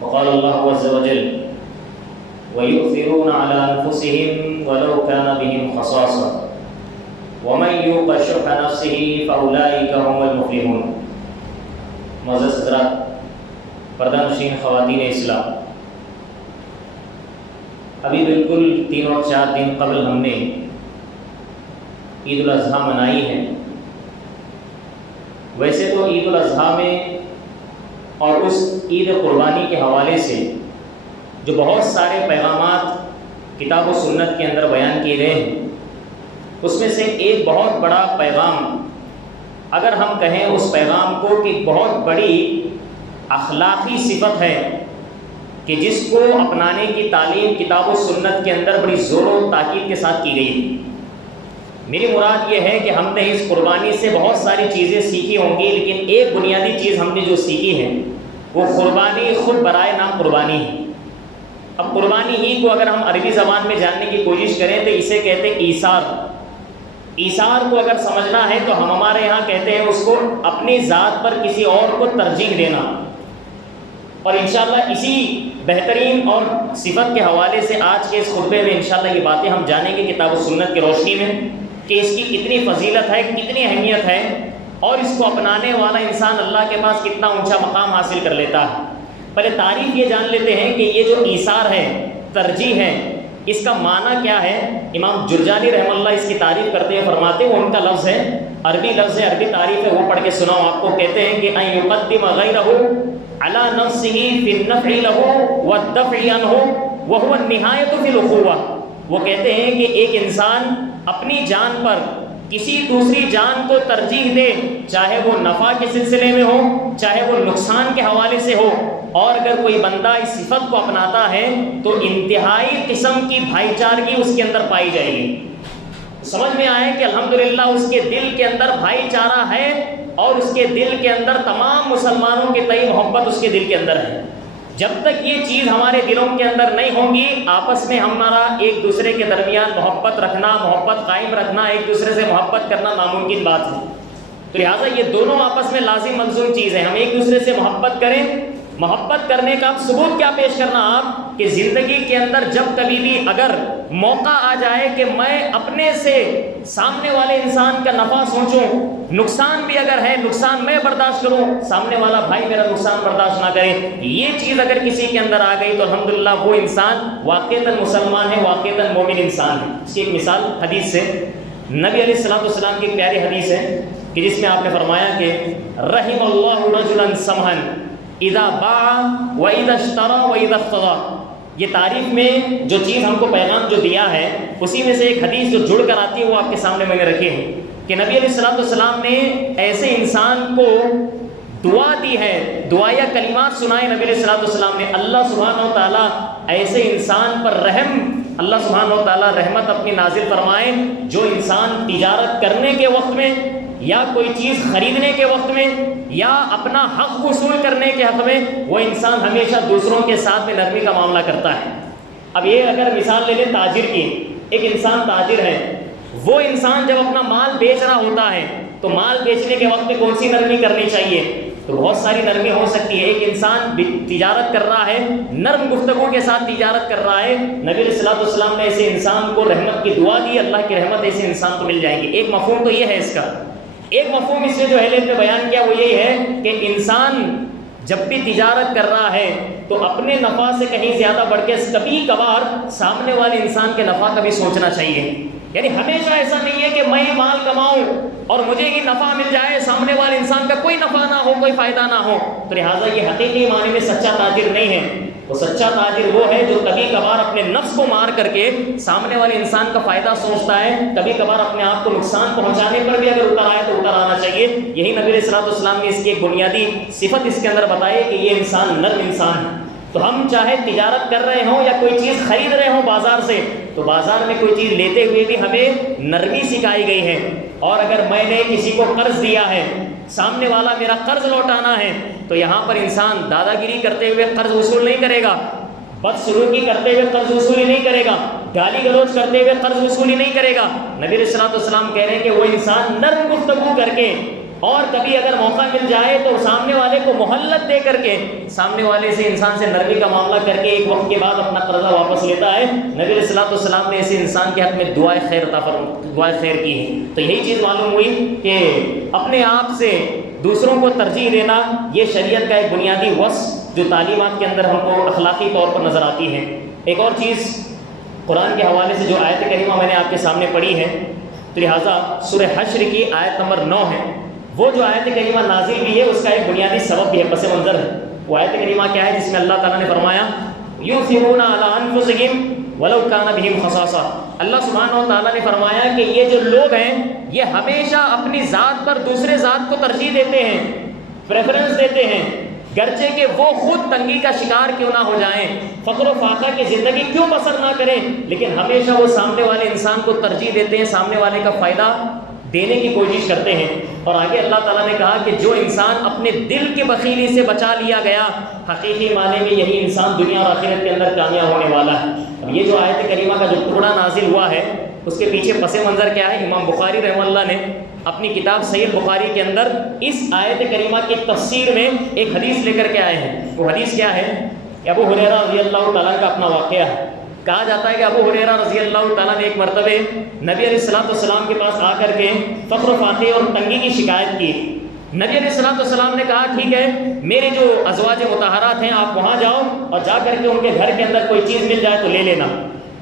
وقال الله عز وجل ويؤثرون على أنفسهم ولو كان بهم خصاصة ومن يوق شح نفسه فأولئك هم المفلحون۔ معزز حضرات، پردہ نشین خواتین اسلام، ابھی بالکل 3 اور 4 دن قبل ہم نے عید الاضحیٰ منائی ہے۔ ویسے تو عید الاضحیٰ میں اور اس عید قربانی کے حوالے سے جو بہت سارے پیغامات کتاب و سنت کے اندر بیان کیے گئے ہیں، اس میں سے ایک بہت بڑا پیغام، اگر ہم کہیں اس پیغام کو کہ بہت بڑی اخلاقی صفت ہے کہ جس کو اپنانے کی تعلیم کتاب و سنت کے اندر بڑی زور و تاکید کے ساتھ کی گئی ہے۔ میری مراد یہ ہے کہ ہم نے اس قربانی سے بہت ساری چیزیں سیکھی ہوں گی، لیکن ایک بنیادی چیز ہم نے جو سیکھی ہے وہ قربانی خود برائے نام قربانی ہے۔ اب قربانی ہی کو اگر ہم عربی زبان میں جاننے کی کوشش کریں تو اسے کہتے ہیں ایثار۔ ایثار کو اگر سمجھنا ہے تو ہم ہمارے یہاں کہتے ہیں اس کو اپنی ذات پر کسی اور کو ترجیح دینا، اور انشاءاللہ اسی بہترین اور صفت کے حوالے سے آج کے اس خطبے میں انشاءاللہ یہ باتیں ہم جانیں گے کتاب و سنت کی روشنی میں کہ اس کی کتنی فضیلت ہے، کتنی اہمیت ہے، اور اس کو اپنانے والا انسان اللہ کے پاس کتنا اونچا مقام حاصل کر لیتا ہے۔ پہلے تعریف یہ جان لیتے ہیں کہ یہ جو ایثار ہے، ترجیح ہے، اس کا معنی کیا ہے۔ امام جرجانی رحمہ اللہ اس کی تعریف کرتے ہیں، فرماتے ہیں وہ ان کا لفظ ہے، عربی لفظ ہے، عربی تعریف ہے، وہ پڑھ کے سناؤ آپ کو۔ کہتے ہیں کہ ان یقدم غیرہ علی نفسہ فی النفع لہ والدفع عنہ وہو النہایۃ فی الاخوہ۔ وہ کہتے ہیں کہ ایک انسان اپنی جان پر کسی دوسری جان کو ترجیح دے، چاہے وہ نفع کے سلسلے میں ہو، چاہے وہ نقصان کے حوالے سے ہو، اور اگر کوئی بندہ اس صفت کو اپناتا ہے تو انتہائی قسم کی بھائی چارگی اس کے اندر پائی جائے گی۔ سمجھ میں آئے کہ الحمدللہ اس کے دل کے اندر بھائی چارہ ہے، اور اس کے دل کے اندر تمام مسلمانوں کے تئیں محبت اس کے دل کے اندر ہے۔ جب تک یہ چیز ہمارے دلوں کے اندر نہیں ہوں گی، آپس میں ہمارا ایک دوسرے کے درمیان محبت رکھنا، محبت قائم رکھنا، ایک دوسرے سے محبت کرنا ناممکن بات ہے۔ تو لہٰذا یہ دونوں آپس میں لازم ملزوم چیز ہے، ہم ایک دوسرے سے محبت کریں۔ محبت کرنے کا ثبوت کیا پیش کرنا آپ کہ زندگی کے اندر جب کبھی بھی اگر موقع آ جائے کہ میں اپنے سے سامنے والے انسان کا نفع سوچوں، نقصان بھی اگر ہے نقصان میں برداشت کروں، سامنے والا بھائی میرا نقصان برداشت نہ کرے، یہ چیز اگر کسی کے اندر آ گئی تو الحمدللہ وہ انسان واقعتاً مسلمان ہے، واقعتاً مومن انسان ہے۔ اس کی ایک مثال حدیث سے، نبی علیہ السلام کی ایک پیاری حدیث ہے کہ جس میں آپ نے فرمایا کہ رحم اللہ رجلا سمحا اذا باع واذا اشترى واذا اقتضى۔ یہ تعریف میں جو چیز ہم کو پیغام جو دیا ہے اسی میں سے ایک حدیث جو جڑ کر آتی ہے وہ آپ کے سامنے میں نے رکھی ہے کہ نبی علیہ السلام نے ایسے انسان کو دعا دی ہے، دعا یا کلمات سنائے نبی علیہ السلام نے، اللہ سبحانہ و تعالیٰ ایسے انسان پر اللہ سبحانہ و تعالیٰ رحمت اپنی نازل فرمائے جو انسان تجارت کرنے کے وقت میں یا کوئی چیز خریدنے کے وقت میں یا اپنا حق وصول کرنے کے حق میں وہ انسان ہمیشہ دوسروں کے ساتھ میں نرمی کا معاملہ کرتا ہے۔ اب یہ اگر مثال لے لیں تاجر کی، ایک انسان تاجر ہے، وہ انسان جب اپنا مال بیچ رہا ہوتا ہے تو مال بیچنے کے وقت میں کون سی نرمی کرنی چاہیے؟ تو بہت ساری نرمی ہو سکتی ہے۔ ایک انسان تجارت کر رہا ہے، نرم گفتگو کے ساتھ تجارت کر رہا ہے، نبی علیہ السلام نے ایسے انسان کو رحمت کی دعا دی، اللہ کی رحمت ایسے انسان کو مل جائے گی۔ ایک مفہوم تو یہ ہے اس کا۔ ایک مفہوم اس نے جو اہل علم نے بیان کیا وہ یہی ہے کہ انسان جب بھی تجارت کر رہا ہے تو اپنے نفع سے کہیں زیادہ بڑھ کے کبھی کبھار سامنے والے انسان کے نفع کا بھی سوچنا چاہیے۔ یعنی ہمیشہ ایسا نہیں ہے کہ میں مال کماؤں اور مجھے یہ نفع مل جائے، سامنے والے انسان کا کوئی نفع نہ ہو، کوئی فائدہ نہ ہو۔ تو لہٰذا یہ حقیقی معنی میں سچا تاجر نہیں ہے۔ وہ سچا تاجر وہ ہے جو کبھی کبھار اپنے نفس کو مار کر کے سامنے والے انسان کا فائدہ سوچتا ہے، کبھی کبھار اپنے آپ کو نقصان پہنچانے پر بھی اگر اتر آئے تو اتر آنا چاہیے۔ یہی نبی علیہ السلام نے اس کی ایک بنیادی صفت اس کے اندر بتائی کہ یہ انسان نرم انسان ہے۔ تو ہم چاہے تجارت کر رہے ہوں یا کوئی چیز خرید رہے ہوں بازار سے، تو بازار میں کوئی چیز لیتے ہوئے بھی ہمیں نرمی سکھائی گئی ہے۔ اور اگر میں نے کسی کو قرض دیا ہے، سامنے والا میرا قرض لوٹانا ہے، تو یہاں پر انسان دادا گیری کرتے ہوئے قرض وصول نہیں کرے گا، بدسلوکی کرتے ہوئے قرض وصولی نہیں کرے گا، گالی گلوچ کرتے ہوئے قرض وصولی نہیں کرے گا۔ نبی علیہ السلام کہہ رہے ہیں کہ وہ انسان نرم گفتگو کر کے اور کبھی اگر موقع مل جائے تو سامنے والے کو مہلت دے کر کے سامنے والے سے انسان سے نرمی کا معاملہ کر کے ایک وقت کے بعد اپنا قرضہ واپس لیتا ہے۔ نبی علیہ الصلوۃ والسلام نے ایسے انسان کے حق میں دعائے خیر کی ہے۔ تو یہی چیز معلوم ہوئی کہ اپنے آپ سے دوسروں کو ترجیح دینا یہ شریعت کا ایک بنیادی وصف جو تعلیمات کے اندر ہم کو اخلاقی طور پر نظر آتی ہے۔ ایک اور چیز قرآن کے حوالے سے جو آیت کریمہ میں نے آپ کے سامنے پڑھی ہے، تو لہٰذا سورہ حشر کی آیت نمبر 9 ہے، وہ جو آیت کریمہ نازل بھی ہے اس کا ایک بنیادی سبب بھی ہے، پس منظر ہے۔ وہ آیت کریمہ کیا ہے؟ جس میں اللہ تعالیٰ نے فرمایا یؤثرون علی انفسہم ولو کان بہم خصاصہ۔ اللہ سبحانہ و تعالیٰ نے فرمایا کہ یہ جو لوگ ہیں یہ ہمیشہ اپنی ذات پر دوسرے ذات کو ترجیح دیتے ہیں، پریفرنس دیتے ہیں، گرچہ کہ وہ خود تنگی کا شکار کیوں نہ ہو جائیں، فقر و فاقہ کی زندگی کیوں بسر نہ کریں، لیکن ہمیشہ وہ سامنے والے انسان کو ترجیح دیتے ہیں، سامنے والے کا فائدہ دینے کی کوشش کرتے ہیں۔ اور آگے اللہ تعالیٰ نے کہا کہ جو انسان اپنے دل کی بخیلی سے بچا لیا گیا، حقیقی معنی میں یہی انسان دنیا اور آخرت کے اندر کامیاب ہونے والا ہے۔ اب یہ جو آیت کریمہ کا جو ٹکڑا نازل ہوا ہے اس کے پیچھے پس منظر کیا ہے؟ امام بخاری رحمہ اللہ نے اپنی کتاب صحیح بخاری کے اندر اس آیت کریمہ کی تفسیر میں ایک حدیث لے کر کے آئے ہیں۔ وہ حدیث کیا ہے؟ کہ ابو ہریرہ رضی اللہ تعالیٰ کا اپنا واقعہ ہے۔ کہا جاتا ہے کہ ابو ہریرہ رضی اللہ تعالیٰ نے ایک مرتبہ نبی علیہ الصلوۃ والسلام کے پاس آ کر کے فقر و فاقے اور تنگی کی شکایت کی۔ نبی علیہ الصلوۃ والسلام نے کہا ٹھیک ہے، میرے جو ازواج مطہرات ہیں آپ وہاں جاؤ اور جا کر کے ان کے گھر کے اندر کوئی چیز مل جائے تو لے لینا۔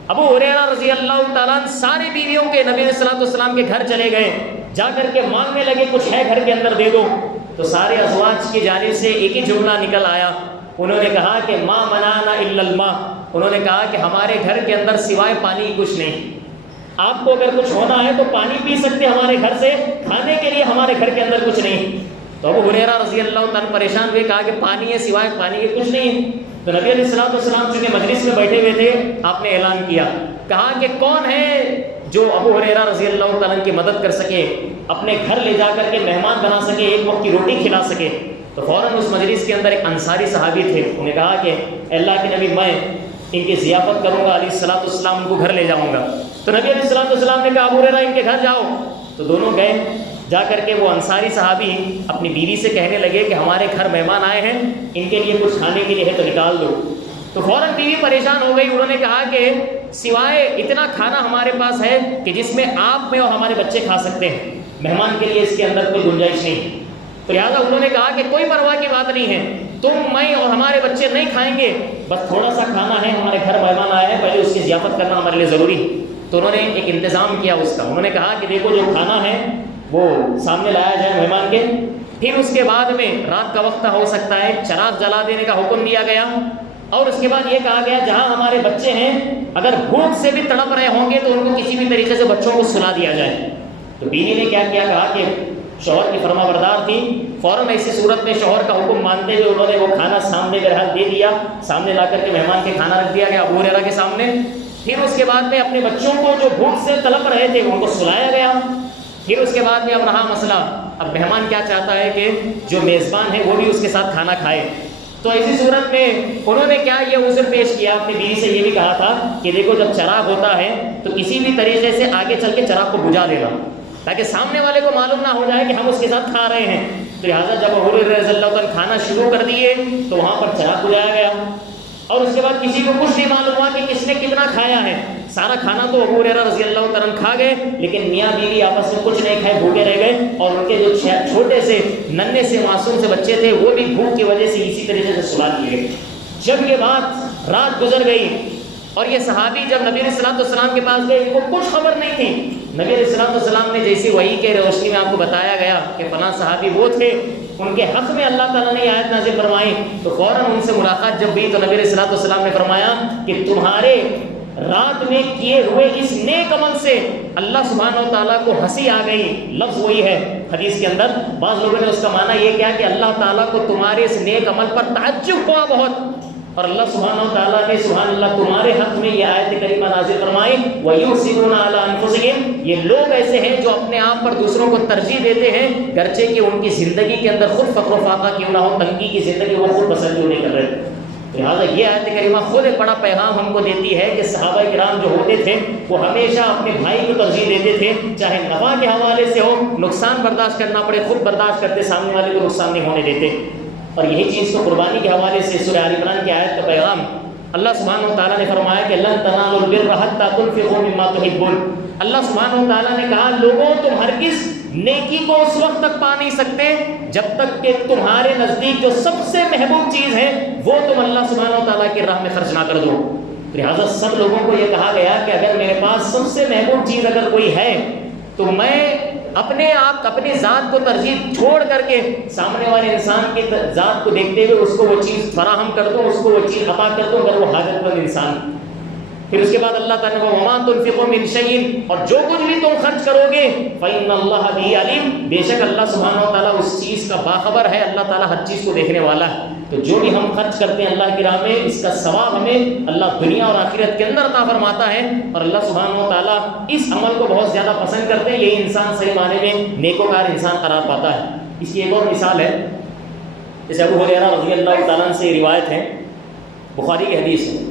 ابو ہریرہ رضی اللہ تعالیٰ سارے بیویوں کے نبی علیہ الصلوۃ والسلام کے گھر چلے گئے، جا کر کے مانگنے لگے کچھ ہے گھر کے اندر دے دو۔ تو سارے ازواج کی جانب سے ایک ہی جملہ نکل آیا، انہوں نے کہا کہ ما منعنا الا الماء، انہوں نے کہا کہ ہمارے گھر کے اندر سوائے پانی کچھ نہیں، آپ کو اگر کچھ ہونا ہے تو پانی پی سکتے ہمارے گھر سے، کھانے کے لیے ہمارے گھر کے اندر کچھ نہیں۔ تو ابو ہریرہ رضی اللہ تعالیٰ پریشان ہوئے، کہا کہ پانی ہے، سوائے پانی کے کچھ نہیں ہے۔ تو نبی علیہ الصلوۃ والسلام چونکہ مجلس میں بیٹھے ہوئے تھے، آپ نے اعلان کیا، کہا کہ کون ہے جو ابو ہریرہ رضی اللہ تعالیٰ کی مدد کر سکے، اپنے گھر لے جا کر کے مہمان بنا سکے، ایک وقت کی روٹی کھلا سکے۔ تو فوراً اس مجلس کے اندر ایک انصاری صحابی تھے، انہوں نے کہا کہ اللہ کے نبی میں ان کی ضیافت کروں گا، علیہ الصلوۃ والسلام ان کو گھر لے جاؤں گا۔ تو نبی علیہ الصلوۃ والسلام نے کہا ابو ہریرہ ان کے گھر جاؤ۔ تو دونوں گئے، جا کر کے وہ انصاری صحابی اپنی بیوی سے کہنے لگے کہ ہمارے گھر مہمان آئے ہیں، ان کے لیے کچھ کھانے کے لیے ہے تو نکال دو۔ تو فوراً بیوی پریشان ہو گئی، انہوں نے کہا کہ سوائے اتنا کھانا ہمارے پاس ہے کہ جس میں آپ میں اور ہمارے بچے کھا سکتے ہیں، مہمان کے لیے اس کے اندر کوئی گنجائش نہیں۔ تو لہٰذا انہوں نے کہا کہ کوئی پرواہ کی بات نہیں ہے، تم میں اور ہمارے بچے نہیں کھائیں گے، بس تھوڑا سا کھانا ہے، ہمارے گھر مہمان آئے ہیں، پہلے اس کی ضیافت کرنا ہمارے لیے ضروری ہے۔ تو انہوں نے ایک انتظام کیا اس کا، انہوں نے کہا کہ دیکھو جو کھانا ہے وہ سامنے لایا جائے مہمان کے، پھر اس کے بعد میں رات کا وقت ہو سکتا ہے چراغ جلا دینے کا حکم دیا گیا، اور اس کے بعد یہ کہا گیا جہاں ہمارے بچے ہیں اگر بھوک سے بھی تڑپ رہے ہوں گے تو ان کو کسی بھی طریقے سے بچوں کو سلا دیا جائے۔ تو بیوی نے کیا کیا؟ کہا کہ شوہر کی فرما بردار تھی، فوراً ایسی صورت میں شوہر کا حکم مانتے ہوئے انہوں نے وہ کھانا سامنے بہرحال دے دیا، سامنے لا کر کے مہمان کے کھانا رکھ دیا گیا ابو ہریرہ کے سامنے۔ پھر اس کے بعد میں اپنے بچوں کو جو بھوک سے تڑپ رہے تھے ان کو سلایا گیا۔ پھر اس کے بعد میں اب رہا مسئلہ، اب مہمان کیا چاہتا ہے کہ جو میزبان ہے وہ بھی اس کے ساتھ کھانا کھائے۔ تو ایسی صورت میں انہوں نے کیا یہ عذر پیش کیا، اپنی بیوی سے یہ بھی کہا تھا کہ دیکھو جب چراغ ہوتا ہے تو کسی بھی طریقے سے آگے چل کے چراغ کو بجھا دینا، تاکہ سامنے والے کو معلوم نہ ہو جائے کہ ہم اس کے ساتھ کھا رہے ہیں۔ تو لہٰذا جب ابو ہریرہ رضی اللہ تعالیٰ کھانا شروع کر دیے تو وہاں پر چراغ بجھایا گیا، اور اس کے بعد کسی کو کچھ نہیں معلوم ہوا کہ کس نے کتنا کھایا ہے۔ سارا کھانا تو ابو ہریرہ رضی اللہ تعالیٰ کھا گئے، لیکن میاں بیوی آپس میں کچھ نہیں کھائے، بھوکے رہ گئے، اور ان کے جو چھوٹے سے ننھے سے معصوم سے بچے تھے وہ بھی بھوک کی وجہ سے اسی طریقے سے سلا دیے گئے۔ جب یہ بات رات گزر گئی اور یہ صحابی جب نبی علیہ الصلوۃ والسلام کے پاس گئے، ان کو کچھ خبر نہیں تھی۔ نبی علیہ الصلوۃ والسلام نے جیسی وحی کے روشنی میں آپ کو بتایا گیا کہ فلاں صحابی وہ تھے، ان کے حق میں اللہ تعالیٰ نے آیت نازل فرمائی، تو فوراً ان سے ملاقات جب ہوئی تو نبی علیہ الصلوۃ والسلام نے فرمایا کہ تمہارے رات میں کیے ہوئے اس نیک عمل سے اللہ سبحانہ و تعالیٰ کو ہنسی آ گئی۔ لفظ وہی ہے حدیث کے اندر، بعض لوگوں نے اس کا معنی یہ کیا کہ اللہ تعالیٰ کو تمہارے اس نیک عمل پر تعجب ہوا بہت، اور اللہ سبحانہ و تعالیٰ نے سبحان اللہ تمہارے حق میں یہ آیت کریمہ نازل فرمائی، وَيُؤْثِرُونَ عَلَىٰ أَنفُسِهِمْ، یہ لوگ ایسے ہیں جو اپنے آپ پر دوسروں کو ترجیح دیتے ہیں، گرچہ کہ ان کی زندگی کے اندر خود فقر و فاقہ کیوں نہ ہو، تنگی کی زندگی وہ خود بسر کیوں نہیں کر رہے۔ لہٰذا یہ آیت کریمہ خود ایک بڑا پیغام ہم کو دیتی ہے کہ صحابہ کرام جو ہوتے تھے وہ ہمیشہ اپنے بھائی کو ترجیح دیتے تھے، چاہے نفع کے حوالے سے ہو، نقصان برداشت کرنا پڑے خود برداشت کرتے، سامنے والے کو نقصان نہیں ہونے دیتے۔ اور یہی چیز تو قربانی کے حوالے سے سورہ آل عمران کی آیت کا پیغام اللہ سبحانہ و تعالیٰ نے فرمایا کہ لن تنالوا البر حتى تنفقوا مما تحبون۔ اللہ سبحانہ و تعالیٰ نے کہا لوگوں تم ہرگز نیکی کو اس وقت تک پا نہیں سکتے جب تک کہ تمہارے نزدیک جو سب سے محبوب چیز ہے وہ تم اللہ سبحانہ و تعالیٰ کی راہ میں خرچ نہ کر دو۔ لہٰذا سب لوگوں کو یہ کہا گیا کہ اگر میرے پاس سب سے محبوب چیز اگر کوئی ہے تو میں اپنے آپ اپنی ذات کو ترجیح چھوڑ کر کے سامنے والے انسان کی ذات کو دیکھتے ہوئے اس کو وہ چیز فراہم کر دوں، اس کو وہ چیز عطا کر دوں اگر وہ حاجت مند انسان۔ پھر اس کے بعد اللہ تعالیٰ نے وَمَا تُنْفِقُوا مِنْ شَيْءٍ، اور جو کچھ بھی تم خرچ کرو گے فَإِنَّ اللَّهَ بِهِ عَلِيمٌ، بے شک اللہ سبحانہ و تعالیٰ اس چیز کا باخبر ہے، اللہ تعالیٰ ہر چیز کو دیکھنے والا ہے۔ تو جو بھی ہم خرچ کرتے ہیں اللہ کی راہ میں اس کا ثواب ہمیں اللہ دنیا اور آخرت کے اندر عطا فرماتا ہے، اور اللہ سبحانہ و تعالیٰ اس عمل کو بہت زیادہ پسند کرتے ہیں، یہی انسان صحیح معنی میں نیکوکار انسان قرار پاتا ہے۔ اس کی ایک اور مثال ہے، جیسے ابو ہریرہ رضی اللہ تعالیٰ عنہ سے روایت ہے، بخاری کی حدیث ہے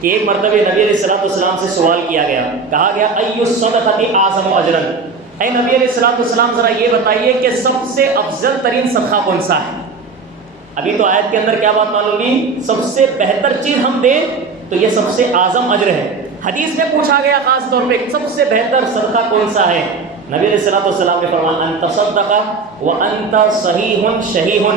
کہ ایک مرتبہ نبی علیہ السلام سے سوال کیا گیا، کہا گیا ای الصدقۃ اعظم اجرا، اے نبی علیہ السلام ذرا یہ بتائیے کہ سب سے افضل ترین صدقہ کون سا ہے؟ ابھی تو آیت کے اندر کیا بات معلوم ہوئی، سب سے بہتر چیز ہم دیں تو یہ سب سے اعظم اجر ہے۔ حدیث میں پوچھا گیا خاص طور پہ سب سے بہتر صدقہ کون سا ہے؟ نبی علیہ السلام نے فرمایا ان تصدق وانت صحیح شحیح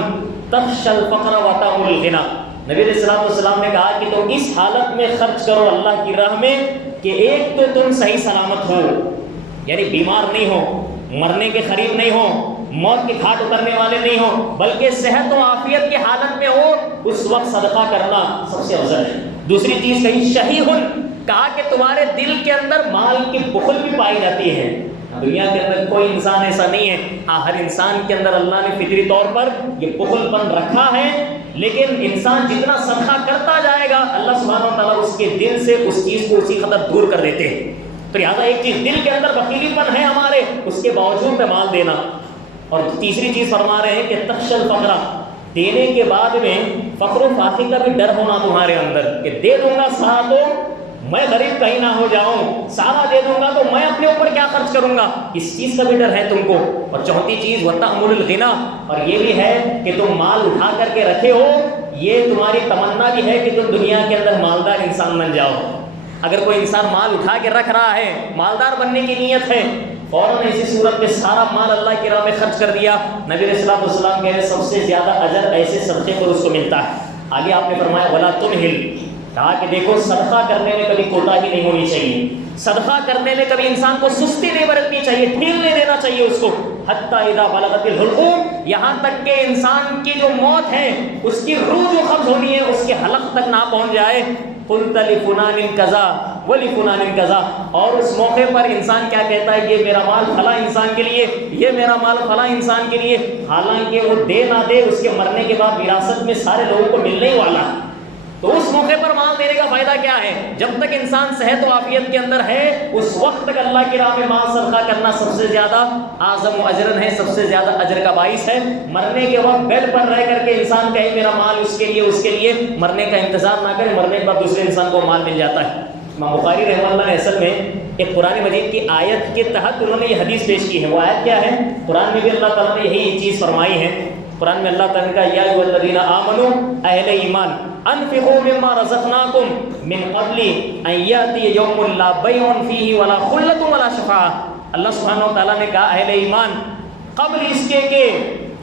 تخشى الفقر وتأمل الغنى۔ نبی علیہ السلام نے کہا کہ تم اس حالت میں خرچ کرو اللہ کی راہ میں کہ ایک تو تم صحیح سلامت ہو، یعنی بیمار نہیں ہو، مرنے کے قریب نہیں ہو، موت کے گھاٹ اترنے والے نہیں ہو، بلکہ صحت و عافیت کی حالت میں ہو، اس وقت صدقہ کرنا سب سے افضل ہے۔ دوسری چیز کہی شحیح، کہا کہ تمہارے دل کے اندر مال کی بخل بھی پائی جاتی ہے۔ دنیا کے اندر کوئی انسان ایسا نہیں ہے، ہر انسان کے اندر اللہ نے فطری طور پر یہ بخل پن رکھا ہے، لیکن انسان جتنا صدقہ کرتا جائے گا اللہ سبحانہ و تعالیٰ اس کے دل سے اس چیز کو اسی قدر دور کر دیتے ہیں۔ تو لہٰذا ایک چیز دل کے اندر بخیلی پن ہے ہمارے، اس کے باوجود میں مال دینا۔ اور تیسری چیز فرما رہے ہیں کہ تخشى الفقر، دینے کے بعد میں فقر و فاقے کا بھی ڈر ہونا تمہارے اندر کہ دے دوں گا سارا تو میں غریب کہیں نہ ہو جاؤں، سارا دے دوں گا تو میں اپنے اوپر کیا خرچ کروں گا، اس چیز کا بھی ڈر ہے تم کو۔ اور چوتھی چیز وَتَأْمُلُ الْغِنَى، اور یہ بھی ہے کہ تم مال اٹھا کر کے رکھے ہو، یہ تمہاری تمنا بھی ہے کہ تم دنیا کے اندر مالدار انسان بن جاؤ۔ اگر کوئی انسان مال اٹھا کے رکھ رہا ہے، مالدار بننے کی نیت ہے، فوراً ایسی صورت میں سارا مال اللہ کی راہ میں خرچ کر دیا، نبی علیہ السلام کہہ رہے سب سے زیادہ اجر ایسے صدقے پر اس کو ملتا ہے۔ آگے آپ نے فرمایا وَلَا تُمْهِلْ، کہا کہ دیکھو صدقہ کرنے میں کبھی کوتاہی نہیں ہونی چاہیے، صدقہ کرنے میں کبھی انسان کو سستی نہیں برتنی چاہیے، ڈھیل نہیں دینا چاہیے اس کو، حتیٰ اذا بلغت الحلقوم، یہاں تک کہ انسان کی جو موت ہے اس کی روح جو قبض ہونی ہے اس کے حلق تک نہ پہنچ جائے، قلت لفلان کذا ولفلان کذا، اور اس موقع پر انسان کیا کہتا ہے یہ میرا مال فلاں انسان کے لیے، یہ میرا مال فلاں انسان کے لیے، حالانکہ وہ دے نہ دے اس کے مرنے کے بعد وراثت میں سارے لوگوں کو ملنے ہی والا ہے۔ تو اس موقع پر مال دینے کا فائدہ کیا ہے؟ جب تک انسان صحت و عافیت کے اندر ہے اس وقت تک اللہ کی راہ میں مال صدقہ کرنا سب سے زیادہ اعظم و اجرن ہے، سب سے زیادہ اجر کا باعث ہے۔ مرنے کے وقت بیڈ پر رہ کر کے انسان کہے میرا مال اس کے لیے مرنے کا انتظار نہ کرے، مرنے کے بعد دوسرے انسان کو مال مل جاتا ہے۔ امام بخاری رحمہ اللہ نے اصل میں ایک قرآن مجید کی آیت کے تحت انہوں نے یہ حدیث پیش کی ہے۔ وہ آیت کیا ہے؟ قرآن میں بھی اللہ تعالیٰ نے یہی چیز فرمائی ہے۔ قرآن میں اللہ تعالیٰ کا یا ایھا الذین آمنوا، اہل ایمان، انفقوا مما رزقناکم من قبل ان یأتی یوم لا بیع فیہ ولا خلۃ ولا شفاعۃ۔ اللہ سبحانہ و تعالیٰ نے کہا اہل ایمان، قبل اس کے کہ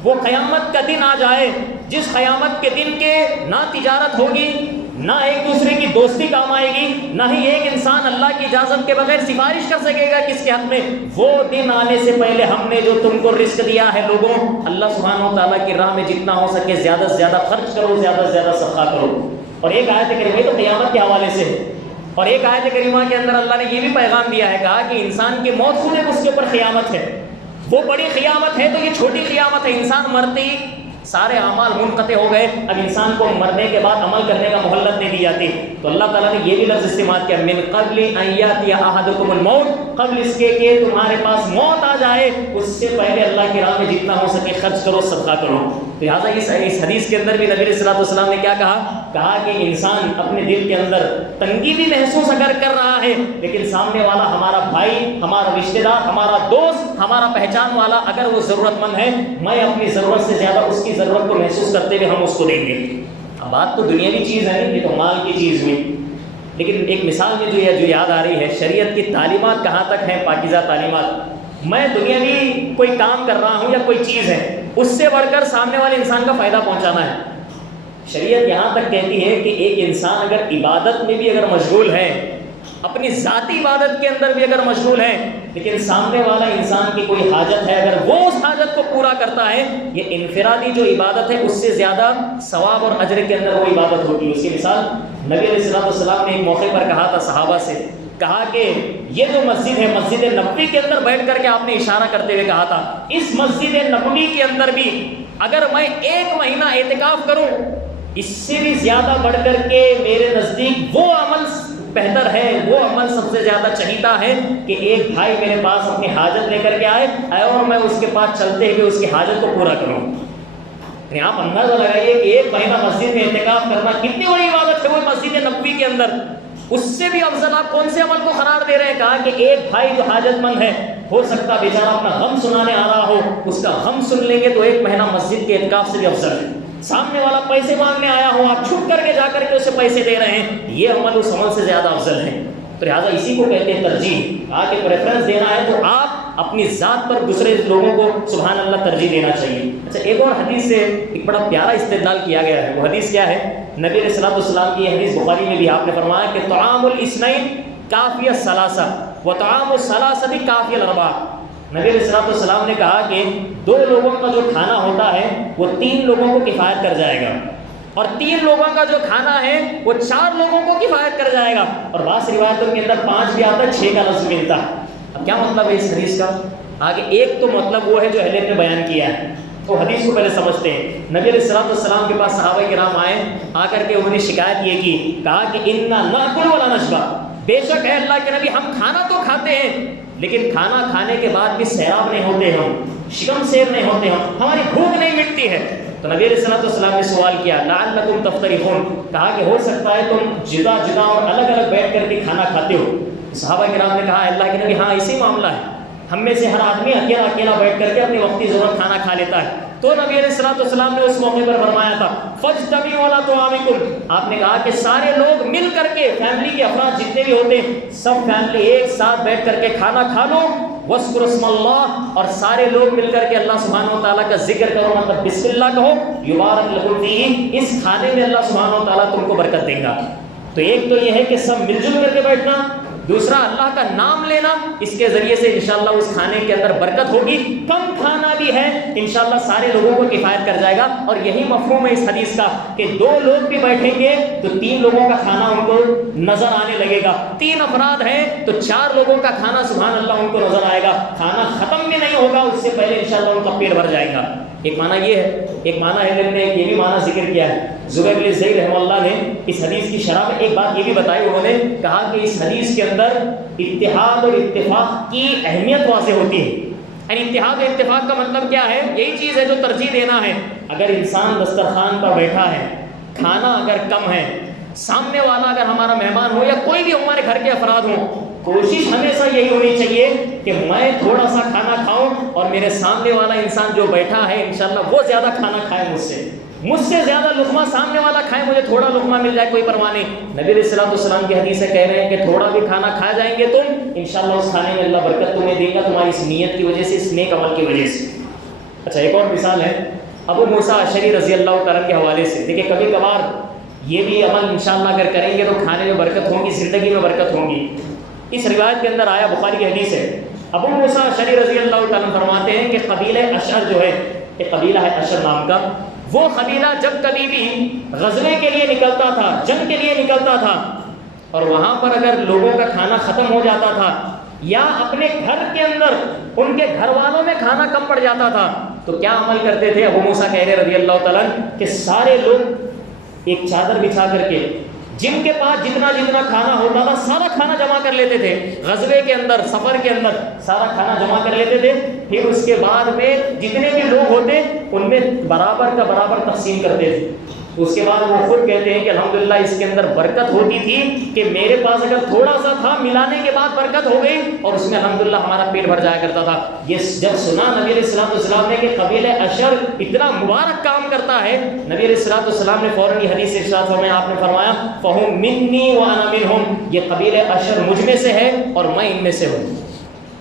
وہ قیامت کا دن آ جائے جس قیامت کے دن کے نہ تجارت ہوگی، نہ ایک دوسرے کی دوستی کام آئے گی، نہ ہی ایک انسان اللہ کی اجازت کے بغیر سفارش کر سکے گا کس کے حق میں، وہ دن آنے سے پہلے ہم نے جو تم کو رزق دیا ہے لوگوں، اللہ سبحانہ و تعالیٰ کی راہ میں جتنا ہو سکے زیادہ سے زیادہ خرچ کرو، زیادہ سے زیادہ صدقہ کرو۔ اور ایک آیت کریمہ تو قیامت کے حوالے سے ہے، اور ایک آیت کریمہ کے اندر اللہ نے یہ بھی پیغام دیا ہے، کہا کہ انسان کی موت خود ایک اس کے اوپر قیامت ہے، وہ بڑی قیامت ہے تو یہ چھوٹی قیامت ہے، انسان مرتے ہی سارے اعمال منقطع ہو گئے، اب انسان کو مرنے کے بعد عمل کرنے کا مہلت نہیں دی جاتی، تو اللہ تعالیٰ نے یہ بھی لفظ استعمال کیا، من قبل ان یاتی احدکم الموت، قبل اس کے کہ تمہارے پاس موت آ جائے اس سے پہلے اللہ کی راہ میں جتنا ہو سکے خرچ کرو، صدقہ کرو۔ لہٰذا اس حدیث کے اندر بھی نبی علیہ السلام نے کیا کہا کہ انسان اپنے دل کے اندر تنگی بھی محسوس اگر کر رہا ہے، لیکن سامنے والا ہمارا بھائی، ہمارا رشتہ دار، ہمارا دوست، ہمارا پہچان والا اگر وہ ضرورت مند ہے، میں اپنی ضرورت سے زیادہ اس کی ضرورت کو محسوس کرتے ہوئے ہم اس کو دیں گے۔ اب بات تو دنیاوی چیز ہے، یہ تو مال کی چیز ہوئی، لیکن ایک مثال میں جو یاد آ رہی ہے، شریعت کی تعلیمات کہاں تک ہیں، پاکیزہ تعلیمات۔ میں دنیاوی کوئی کام کر رہا ہوں یا کوئی چیز ہے، اس سے بڑھ کر سامنے والے انسان کا فائدہ پہنچانا ہے۔ شریعت یہاں تک کہتی ہے کہ ایک انسان اگر عبادت میں بھی اگر مشغول ہے، اپنی ذاتی عبادت کے اندر بھی اگر مشغول ہے، لیکن سامنے والا انسان کی کوئی حاجت ہے، اگر وہ اس حاجت کو پورا کرتا ہے، یہ انفرادی جو عبادت ہے اس سے زیادہ ثواب اور اجر کے اندر وہ عبادت ہوتی ہے۔ اس کی مثال نبی علیہ السلام نے ایک موقع پر کہا تھا صحابہ سے، کہا کہ یہ جو مسجد ہے، مسجد نبوی کے اندر بیٹھ کر کے آپ نے اشارہ کرتے ہوئے کہا تھا، اس مسجد نبوی کے اندر بھی اگر میں 1 مہینہ اعتکاف کروں، اس سے بھی زیادہ بڑھ کر کے میرے نزدیک وہ عمل بہتر ہے، وہ عمل سب سے زیادہ چہیتا ہے کہ ایک بھائی میرے پاس اپنی حاجت لے کر کے آئے اور میں اس کے پاس چلتے ہوئے اس کی حاجت کو پورا کروں۔ یعنی آپ اندازہ لگائیے کہ 1 مہینہ مسجد میں اعتکاف کرنا کتنی بڑی عبادت ہے، وہ مسجد نبوی کے اندر۔ اس سے بھی افضل آپ کون سے عمل کو قرار دے رہے ہیں؟ کہا کہ ایک بھائی جو حاجت مند ہے، ہو سکتا بیچارہ اپنا غم سنانے آ رہا ہو، اس کا غم سن لیں گے تو 1 مہینہ مسجد کے اعتکاف سے بھی افضل ہے۔ سامنے والا پیسے مانگنے آیا ہو، آپ چھپ کر کے جا کر کے اسے پیسے دے رہے ہیں، یہ عمل اس عمل سے زیادہ افضل ہے۔ تو لہٰذا اسی کو کہتے ہیں ترجیح۔ آ کے پریفرنس دینا ہے تو آپ اپنی ذات پر دوسرے لوگوں کو سبحان اللہ ترجیح دینا چاہیے۔ اچھا، ایک اور حدیث سے ایک بڑا پیارا استدلال کیا گیا ہے، وہ حدیث کیا ہے؟ نبی علیہ السلام کی یہ حدیث بخاری میں بھی آپ نے فرمایا کہ طعام الاثنین کافی الثلاثہ وطعام الثلاثہ کافی الاربعہ۔ نبی علیہ السلام نے کہا کہ 2 لوگوں کا جو کھانا ہوتا ہے وہ 3 لوگوں کو کفایت کر جائے گا، اور 3 لوگوں کا جو کھانا ہے وہ 4 لوگوں کو کفایت کر جائے گا، اور بعض روایتوں کے اندر 5 بھی آتا ہے، 6 کا لفظ ملتا ہے۔ اب کیا مطلب ہے اس حدیث کا؟ آگے ایک تو مطلب وہ ہے جو اہل علم نے بیان کیا ہے، تو حدیث کو پہلے سمجھتے ہیں۔ نبی علیہ السلام کے پاس صحابہ کرام آئے، آ کر کے انہوں نے شکایت یہ کی، کہا کہ انا ناکل ولا نشبع، بے شک ہے اللہ کے نبی ہم کھانا تو کھاتے ہیں لیکن کھانا کھانے کے بعد بھی سیراب نہیں ہوتے، ہم شکم سیر نہیں ہوتے، ہماری بھوک نہیں مٹتی ہے۔ تو نبی علیہ السلام نے سوال کیا، لعلکم تفترقون، کہا کہ ہو سکتا ہے تم جدا جدا اور الگ الگ بیٹھ کر کے کھانا کھاتے ہو۔ صحابہ کرام نے کہا اللہ کے نبی ہاں اسی معاملہ ہے، ہم میں سے ہر آدمی اکیلا اکیلا بیٹھ کر کے اپنی وقتی ضرورت کھانا کھا لیتا ہے۔ تو نبی علیہ السلام نے اس موقع پر فرمایا تھا فاجتمعوا علی طعامکم، آپ نے کہا کہ سارے لوگ مل کر کے، فیملی کے افراد جتنے بھی ہوتے ہیں سب فیملی ایک ساتھ بیٹھ کر کے کھانا کھا لو، واذکروا اسم اللہ، اور سارے لوگ مل کر کے اللہ سبحانہ و تعالیٰ کا ذکر کرو، مطلب بسم اللہ کہو، یبارک لکم فیہ، اس کھانے میں اللہ سبحانہ و تعالیٰ تم کو برکت دے گا۔ تو ایک تو یہ ہے کہ سب مل جل کر کے بیٹھنا، دوسرا اللہ کا نام لینا، اس کے ذریعے سے انشاءاللہ اس کھانے کے اندر برکت ہوگی، کم کھانا بھی ہے انشاءاللہ سارے لوگوں کو کفایت کر جائے گا۔ اور یہی مفہوم ہے اس حدیث کا کہ 2 لوگ بھی بیٹھیں گے تو 3 لوگوں کا کھانا ان کو نظر آنے لگے گا، 3 افراد ہیں تو 4 لوگوں کا کھانا سبحان اللہ ان کو نظر آئے گا، کھانا ختم بھی نہیں ہوگا اس سے پہلے انشاءاللہ ان کا پیٹ بھر جائے گا۔ ایک معنی یہ ہے، ایک معنی ہے نے یہ بھی معنی ذکر کیا ہے، زبیر بن زید رحمہ اللہ نے اس حدیث کی شرح میں ایک بات یہ بھی بتائی، انہوں نے کہا کہ اس حدیث کے اندر اتحاد اور اتفاق کی اہمیت واضح ہوتی ہے۔ یعنی اتحاد اور اتفاق کا مطلب کیا ہے؟ یہی چیز ہے جو ترجیح دینا ہے۔ اگر انسان دسترخوان پر بیٹھا ہے، کھانا اگر کم ہے، سامنے والا اگر ہمارا مہمان ہو یا کوئی بھی ہمارے گھر کے افراد ہوں، کوشش ہمیشہ یہی ہونی چاہیے کہ میں تھوڑا سا کھانا کھاؤں اور میرے سامنے والا انسان جو بیٹھا ہے انشاءاللہ وہ زیادہ کھانا کھائے مجھ سے زیادہ لقمہ سامنے والا کھائے، مجھے تھوڑا لقمہ مل جائے کوئی پرواہ نہیں۔ نبی علیہ السلام کی حدیث سے کہہ رہے ہیں کہ تھوڑا بھی کھانا کھا جائیں گے تم انشاءاللہ اس کھانے میں اللہ برکت تمہیں دے گا، تمہاری اس نیت کی وجہ سے، اس نیک عمل کی وجہ سے۔ اچھا، ایک اور مثال ہے ابو موسیٰ اشعری رضی اللہ تعالیٰ کے حوالے سے۔ دیکھیں کبھی کبھار یہ بھی عمل انشاءاللہ اگر کریں گے تو کھانے میں برکت ہوگی، زندگی میں برکت ہوگی۔ اس روایت کے اندر آیا، بخاری کی حدیث ہے، ابو موسیٰ اشعری رضی اللہ تعالیٰ فرماتے ہیں کہ قبیلہ اشعر جو ہے، ایک قبیلہ ہے اشعر نام کا، وہ قبیلہ جب کبھی بھی غزوے کے لیے نکلتا تھا، جنگ کے لیے نکلتا تھا، اور وہاں پر اگر لوگوں کا کھانا ختم ہو جاتا تھا یا اپنے گھر کے اندر ان کے گھر والوں میں کھانا کم پڑ جاتا تھا تو کیا عمل کرتے تھے؟ ابو موسیٰ کہہ رہے رضی اللہ تعالیٰ کہ سارے لوگ ایک چادر بچھا کر کے جن کے پاس جتنا جتنا کھانا ہوتا تھا سارا کھانا جمع کر لیتے تھے، غزوے کے اندر سفر کے اندر سارا کھانا جمع کر لیتے تھے، پھر اس کے بعد میں جتنے بھی لوگ ہوتے ان میں برابر کا برابر تقسیم کرتے تھے۔ اس کے بعد وہ خود کہتے ہیں کہ الحمدللہ اس کے اندر برکت ہوتی تھی کہ میرے پاس اگر تھوڑا سا تھا ملانے کے بعد برکت ہو گئی اور اس میں الحمدللہ ہمارا پیٹ بھر جایا کرتا تھا۔ یہ جب سنا نبی علیہ السلام نے کہ قبیلہ اشر اتنا مبارک کام کرتا ہے، نبی علیہ السلام نے فوراً یہ حدیث ارشاد فرمایا، آپ نے فرمایا فہم منی وانا منہم، یہ قبیلہ اشر مجھ میں سے ہے اور میں ان میں سے ہوں۔